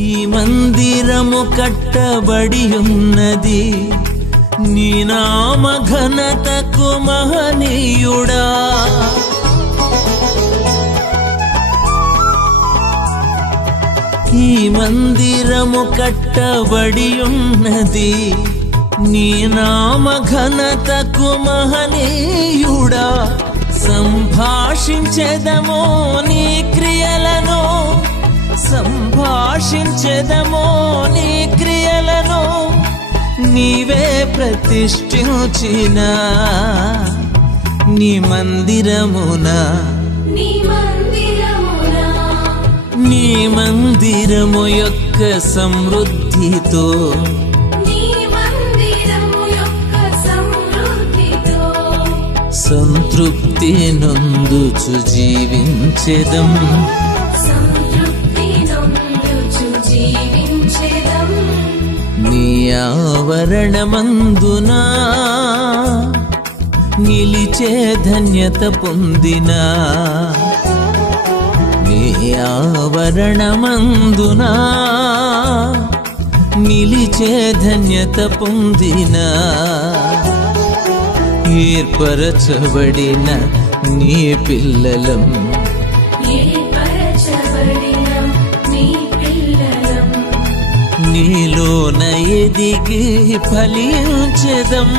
ఈ మందిరము కట్టబడి ఉన్నది నీ నామ ఘనతకు మహనీయుడా. ఈ మందిరము కట్టబడి ఉన్నది నీ నామ ఘనతకు మహనీయుడా. సంభాషించెదమో నీ క్రియలను, సంభాషించెదమో నీ క్రియలను, నీవే ప్రతిష్ఠించిన నీ మందిరమున, నీ మందిరము యొక్క సమృద్ధితో, సంతృప్తి నొందుచు జీవించెదం, నీ ఆవరణమందున నిలిచే ధన్యత పొందిన, నీ ఆవరణమందున నిలిచే ధన్యత పొందిన, ఏర్పరచబడిన నీ పిల్లలం, నీలోన ఎదిగి ఫలించెదం.